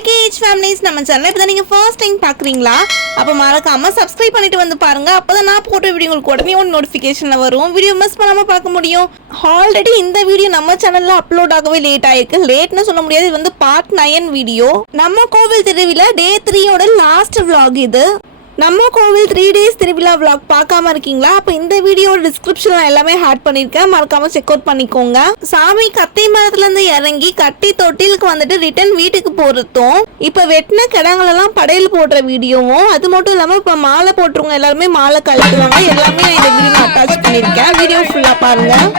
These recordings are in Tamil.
ஹாய் கேஜ் ஃபேமிலிஸ், நம்ம சேனலை இப்போ தான் நீங்கள் ஃபர்ஸ்ட் டைம் பார்க்குறீங்களா? அப்போ மறக்காமல் சப்ஸ்கிரைப் பண்ணிட்டு வந்து பாருங்கள். அப்போ தான் நான் போட்ட வீடியோ உங்களுக்கு உடனே ஒரு நோட்டிஃபிகேஷனில் வரும். வீடியோ மிஸ் பண்ணாமல் பார்க்க முடியும். ஆல்ரெடி இந்த வீடியோ நம்ம சேனலில் அப்லோட் ஆகவே லேட் ஆயிருக்கு. லேட்னு சொல்ல முடியாது, இது வந்து பார்ட் 9 வீடியோ. நம்ம கோவில் திருவிழா டே 3யோட லாஸ்ட் vlog இது. நம்ம கோவில் 3 days திருவிழா vlog பார்க்காம இருக்கீங்களா? அப்போ இந்த வீடியோ டிஸ்கிரிப்ஷனில் எல்லாமே ஆட் பண்ணியிருக்கேன், மறக்காம செக் அவுட் பண்ணிக்கோங்க. சாமி கத்தை மரத்துலேருந்து இறங்கி கட்டி தொட்டிலுக்கு வந்துட்டு ரிட்டன் வீட்டுக்கு போகிறதும், இப்போ வெட்டின கிடங்களெல்லாம் படையல் போடுற வீடியோவும், அது மட்டும் இல்லாமல் இப்போ மாலை போட்டுருவங்க எல்லாருமே மாலை கழட்டுவாங்க, எல்லாமே நான் இந்த வீடியோ அட்டாச் பண்ணியிருக்கேன். வீடியோ ஃபுல்லாக பாருங்கள்.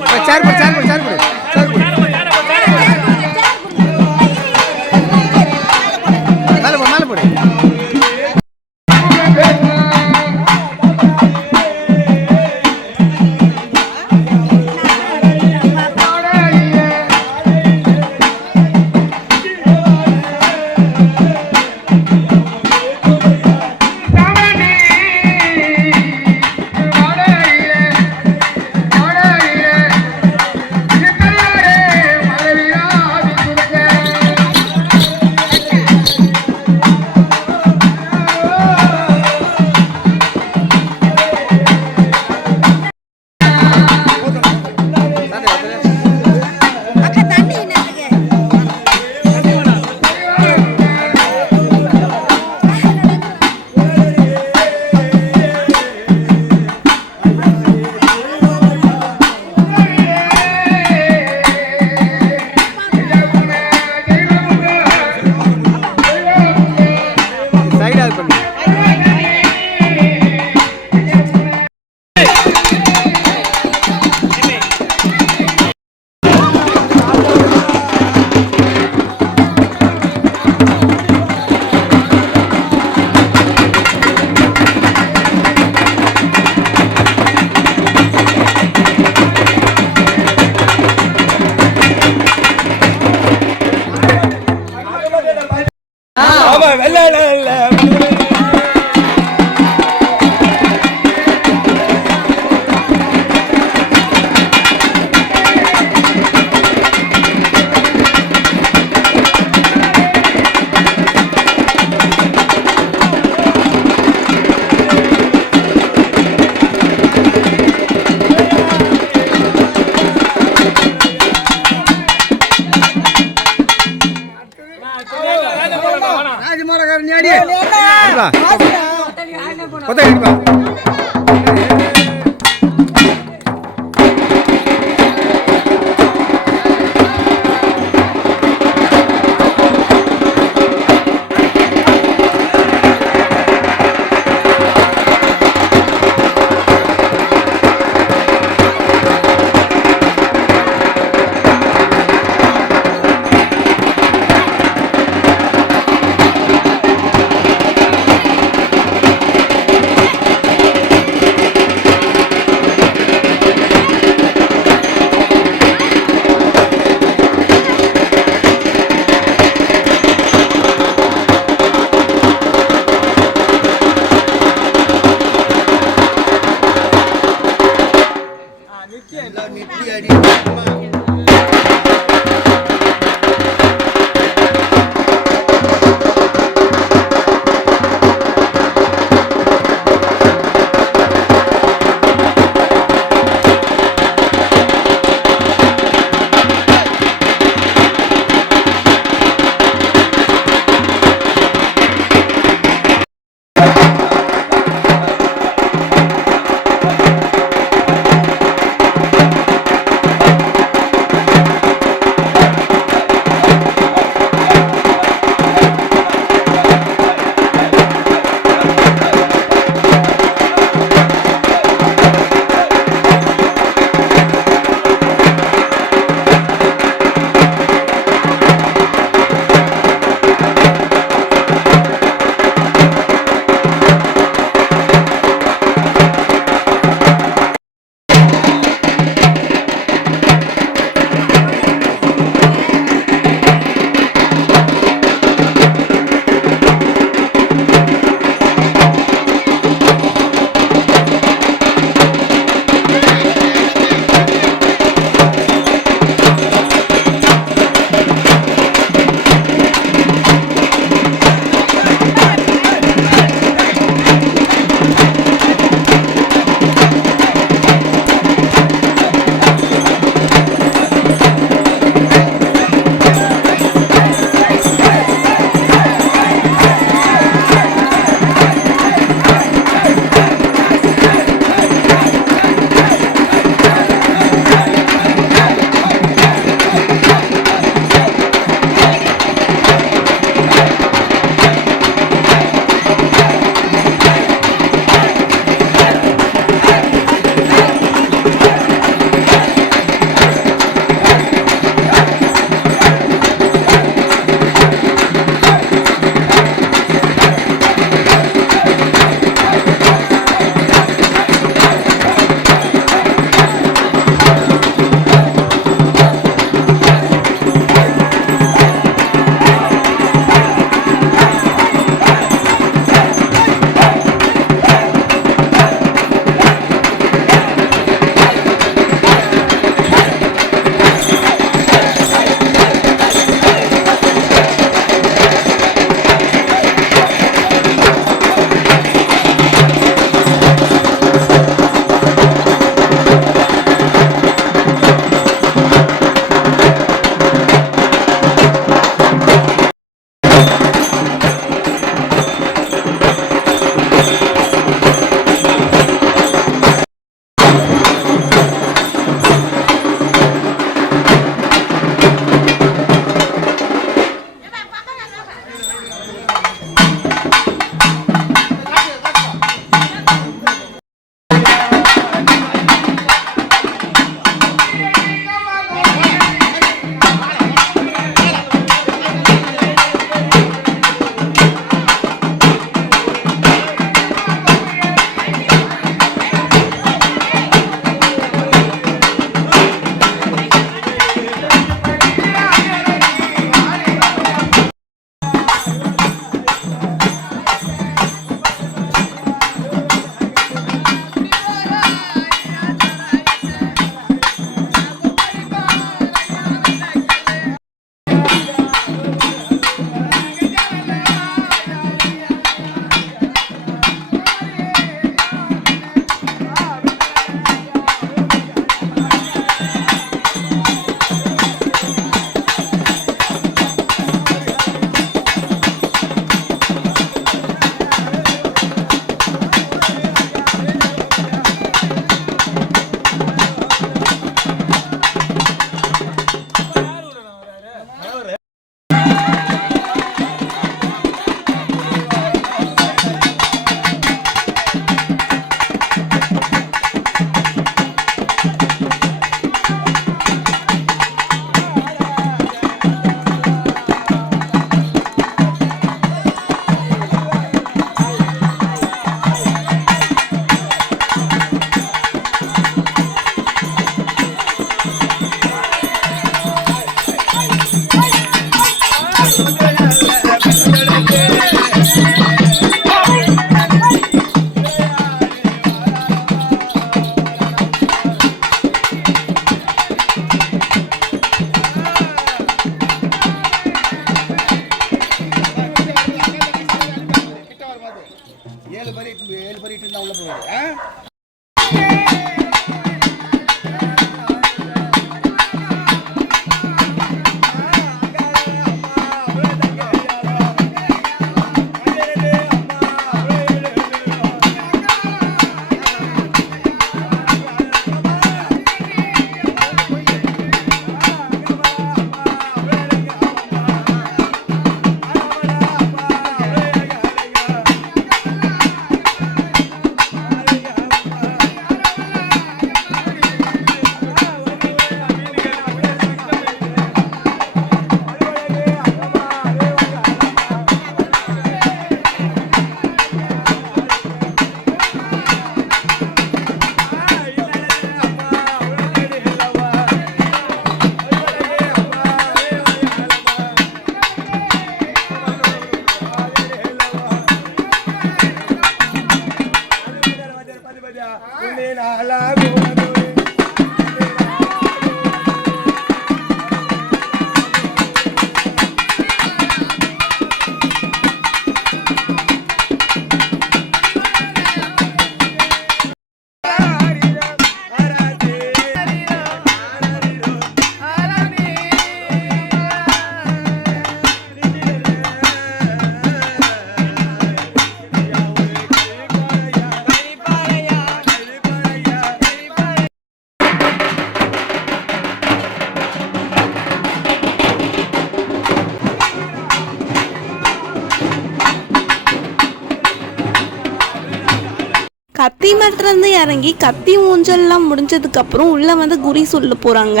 கத்தி மரத்துலேருந்து இறங்கி கத்தி ஊஞ்சல்லாம் முடிஞ்சதுக்கு அப்புறம் உள்ள வந்து குறி சொல்ல போறாங்க.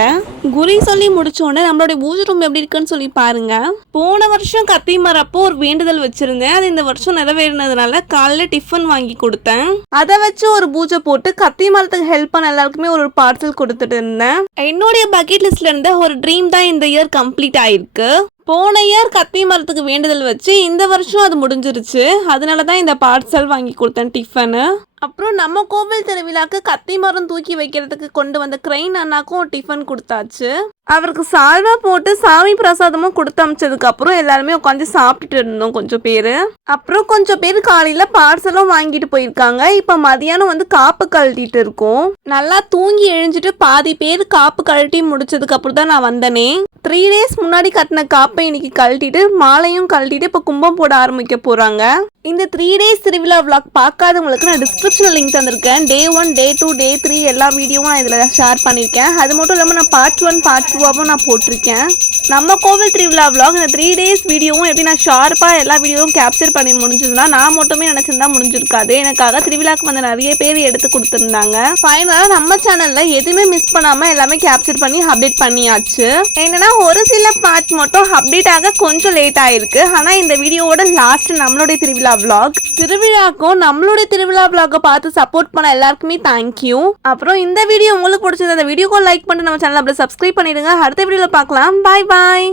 குறி சொல்லி முடிச்சோடனே நம்மளுடைய பூஜை ரூம் எப்படி இருக்குன்னு சொல்லி பாருங்க. போன வருஷம் கத்தி மரப்போ ஒரு வேண்டுதல் வச்சிருந்தேன். அது இந்த வருஷம் நிறைவேறினதுனால காலையில டிஃபன் வாங்கி கொடுத்தேன். அதை வச்சு ஒரு பூஜை போட்டு கத்தி மரத்துக்கு ஹெல்ப் பண்ண எல்லாருக்குமே ஒரு பார்சல் கொடுத்துட்டு இருந்தேன். என்னுடைய பக்கெட் லிஸ்ட்ல இருந்த ஒரு ட்ரீம் தான் இந்த இயர் கம்ப்ளீட் ஆயிருக்கு. போன இயர் கத்தி மரத்துக்கு வேண்டுதல் வச்சு இந்த வருஷம் அது முடிஞ்சிருச்சு. அதனால தான் இந்த பார்சல் வாங்கி கொடுத்தேன் டிஃபனு. அப்புறம் நம்ம கோவில் திருவிழாக்கு கத்தி மரம் தூக்கி வைக்கிறதுக்கு கொண்டு வந்த கிரெயின் அண்ணாக்கும் டிஃபன் கொடுத்தாச்சு. அவருக்கு சால்வா போட்டு சாமி பிரசாதமும் கொடுத்து அமிச்சதுக்கு அப்புறம் எல்லாருமே உட்காந்து சாப்பிட்டுட்டு இருந்தோம் கொஞ்சம் பேர். அப்புறம் கொஞ்சம் பேர் காலையில பார்சலும் வாங்கிட்டு போயிருக்காங்க. இப்ப மதியானம் வந்து காப்பு கழட்டிட்டு இருக்கோம். நல்லா தூங்கி எழுஞ்சிட்டு பாதி பேர் காப்பு கழட்டி முடிச்சதுக்கு அப்புறம் தான் நான் வந்தனே. 3 days முன்னாடி கட்டின காப்பை இன்னைக்கு கழட்டிட்டு மாலையும் கழட்டிட்டு இப்ப கும்பம் போட ஆரம்பிக்க போறாங்க. இந்த 3 days திருவிழா vlog பார்க்காதவங்களுக்கு நான் டிஸ்கிரிப்ஷன்ல லிங்க் தந்திருக்கேன். Day 1, Day 2, Day 3 எல்லா வீடியோவும் நான் இதில் ஷேர் பண்ணியிருக்கேன். அது மட்டும் இல்லாமல் நான் Part 1, Part 2 நான் போட்டிருக்கேன். நம்ம கோவில் திருவிழா vlog இந்த 3 days வீடியோவும் எப்படி நான் ஷார்ப்பாக எல்லா வீடியோவும் கேப்சர் பண்ணி முடிஞ்சதுன்னா நான் மட்டுமே நினச்சிருந்தா முடிஞ்சிருக்காது. எனக்காக திருவிழாக்கு வந்து நிறைய பேர் எடுத்து கொடுத்துருந்தாங்க. ஃபைனலாக நம்ம சேனலில் எதுவுமே மிஸ் பண்ணாமல் எல்லாமே கேப்சர் பண்ணி அப்டேட் பண்ணியாச்சு. என்னன்னா ஒரு சில பார்ட் மட்டும் அப்டேட் ஆக கொஞ்சம் லேட் ஆயிருக்கு. ஆனால் இந்த வீடியோவோட லாஸ்ட் நம்மளுடைய திருவிழா vlog. திருவிழாக்கும் நம்மளுடைய திருவிழா vlog பார்த்து சப்போர்ட் பண்ண எல்லாருக்குமே தேங்க்யூ. அப்புறம் இந்த வீடியோ உங்களுக்கு பிடிச்சிருந்த வீடியோக்கு லைக் பண்ணி நம்ம சேனலை அப்படியே சப்ஸ்கிரைப் பண்ணிடுங்க. அடுத்த வீடியோவில் பார்க்கலாம். பாய் பாய்.